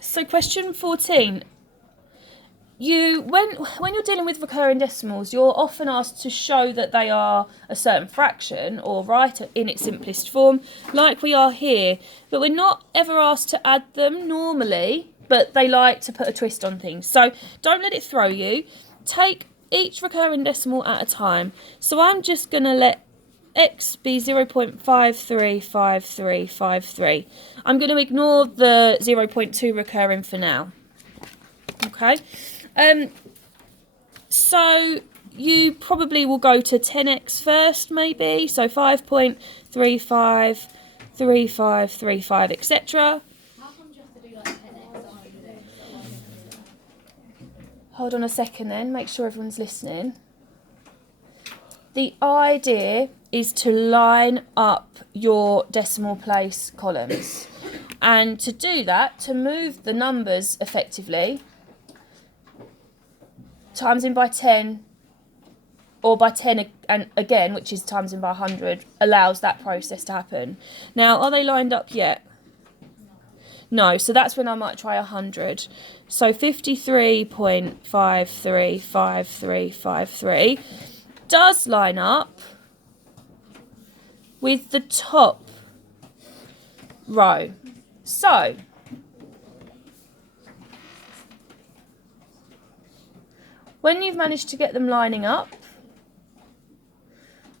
So question 14. When you're dealing with recurring decimals, you're often asked to show that they are a certain fraction or write it in its simplest form, like we are here. But we're not ever asked to add them normally, but they like to put a twist on things. So don't let it throw you. Take each recurring decimal at a time. So I'm just going to let x be 0.535353. I'm going to ignore the 0.2 recurring for now. Okay. So you probably will go to 10x first, maybe. So 5.353535, etc. Hold on a second then, make sure everyone's listening. The idea is to line up your decimal place columns. And to do that, to move the numbers effectively, times in by 10 or by 10 and again, which is times in by 100, allows that process to happen. Now, are they lined up yet? No, so that's when I might try 100. So 53.535353 does line up with the top row. So when you've managed to get them lining up,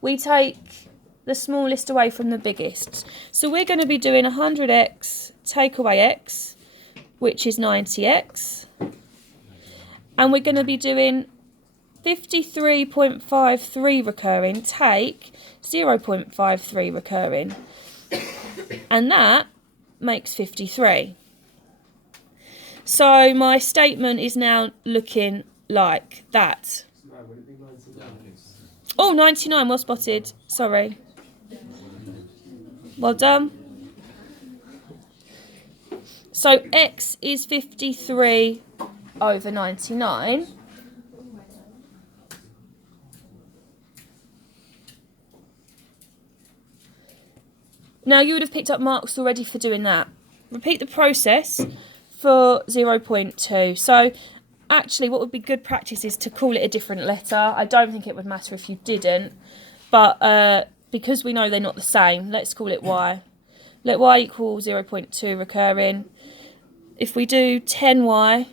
we take the smallest away from the biggest. So we're going to be doing 100x, take away x, which is 90x. And we're going to be doing 53.53 recurring, take 0.53 recurring. And that makes 53. So my statement is now looking like that. Oh, 99, well spotted. Sorry. Well done. So x is 53 over 99. Now you would have picked up marks already for doing that. Repeat the process for 0.2. So actually what would be good practice is to call it a different letter. I don't think it would matter if you didn't, but because we know they're not the same, let's call it y. Let y equal 0.2 recurring. If we do 10y,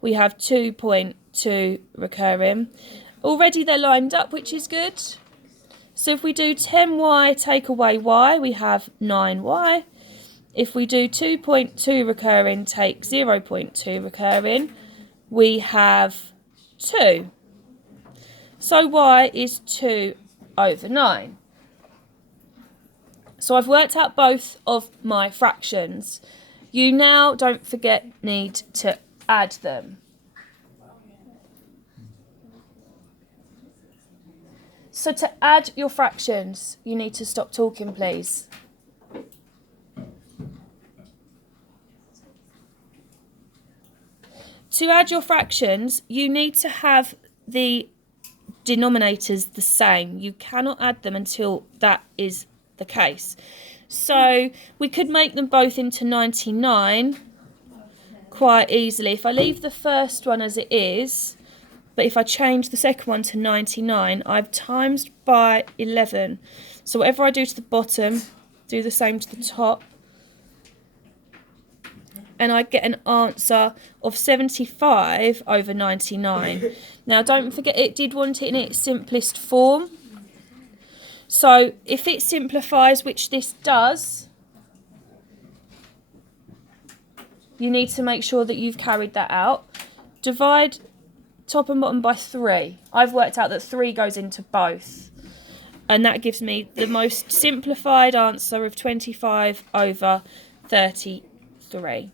we have 2.2 recurring. Already they're lined up, which is good. So if we do 10y take away y, we have 9y. If we do 2.2 recurring take 0.2 recurring, we have 2. So y is 2 over 9. So I've worked out both of my fractions. You now, don't forget, need to add them. So to add your fractions, you need to stop talking, please. To add your fractions, you need to have the denominators the same. You cannot add them until that is the case. So we could make them both into 99 quite easily. If I leave the first one as it is, but if I change the second one to 99, I've times by 11. So whatever I do to the bottom, do the same to the top. And I get an answer of 75 over 99. Now, don't forget, it did want it in its simplest form. So if it simplifies, which this does, you need to make sure that you've carried that out. Divide top and bottom by 3. I've worked out that 3 goes into both. And that gives me the most simplified answer of 25 over 33.